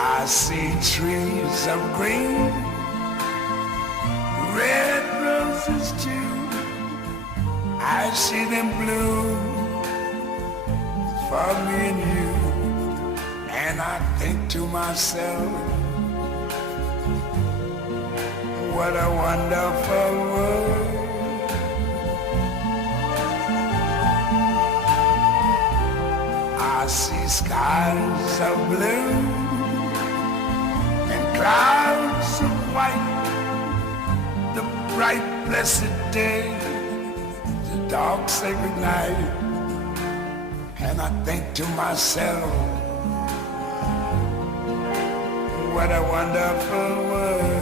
I see trees of green, red roses too. I see them bloom for me and you. And I think to myself, what a wonderful world. I see skies of blue and clouds of white, the bright blessed day, the dark sacred night. And I think to myself, what a wonderful world.